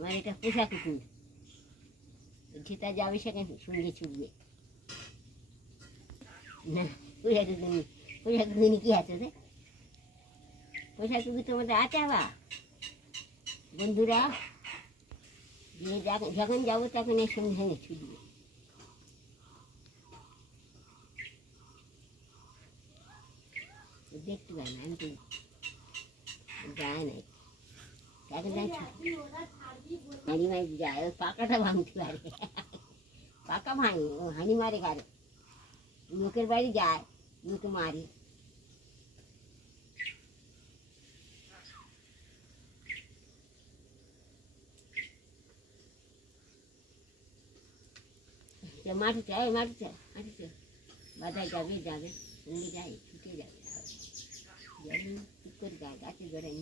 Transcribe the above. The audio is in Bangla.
আমার এটা পোষা কুকুর, যেটা যাবে সেখানে সঙ্গে ছুটবে না। পোষা কুকুর কি আছে রে? পোষা কুকুর তোমাদের আছে আবার বন্ধুরা, যে যখন যাবো তখন এর সঙ্গে সঙ্গে ছুটবে। দেখতে পাই না, আমি তো যায় নাই, তাকে হাঁড়ি মারি যায়, ওই পাকাটা ভাঙতে পারে, পাকা ভাঙে, ও হাঁড়ি মারে ঘরে, লোকের বাড়ি যায়, লোকে মারে। মাটিতে মাটিতে মাটিতে বাজায় যাবে, সঙ্গে যায়, ছুটে যাবে, যাবে ঠিক করে যায়, গাছে বেড়ায়।